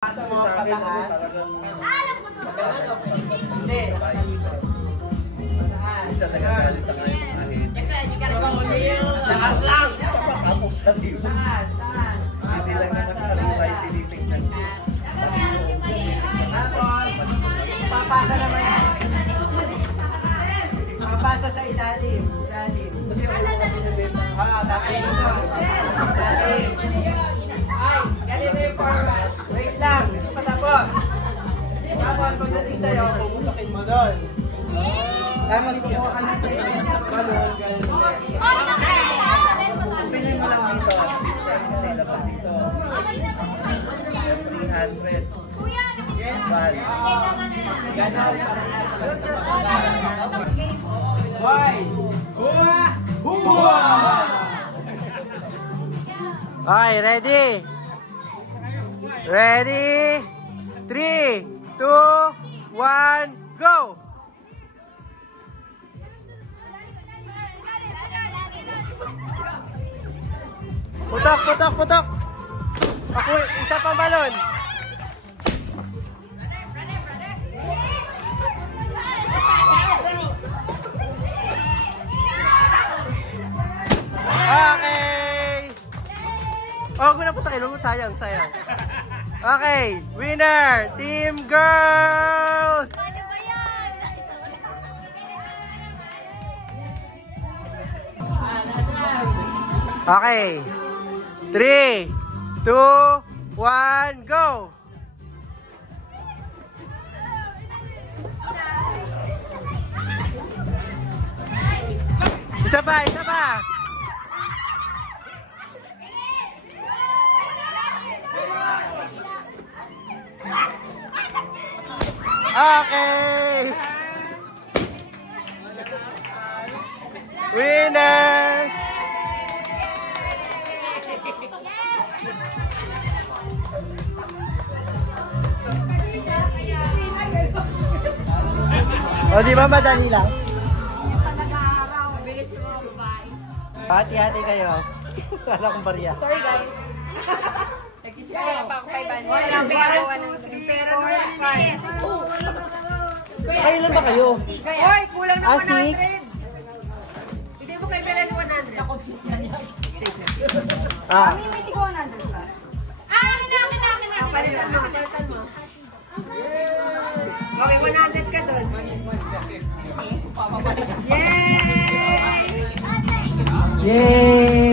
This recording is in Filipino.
Sa mga pataas. Hindi. Isa nagagalit ang ahin. Taas lang. Tapos sa libo. Taas. Hindi lang naman sa libo ay tinitingnan. Tapos, papasa naman yan. Papasa sa ilalim. Kasi ako ang pinabit. Tapos ilalim. Wait lang. Patapos. Tapos, pagdating sa'yo, puputokin mo doon. Tapos, kumuha ka na sa'yo. Pili mo lang dito. Kasi labas dito. 300. Bal. Okay, ready? Ready? 3, 2, 1, go! Putok! Ako, isa pang balon. Okay! Oh, guna putakin mo. Sayang. Okay, winner! Team Girls! Okay. 3, 2, 1, go! Isa pa! Okay! Winner! O, di ba madali lang? Hati-hati kayo. Sana akong barya. Sorry guys. Nag-isipaya pa ako 500. Wala pinagawa ng pero 5. Kailan ba kayo? Hoy, kulang na 100. 6? Bigay mo kay Belen 100. Ah. Kami may tigo 100 pa. Ah, palitan mo. Okay, 100 ka doon. Yay! Yay!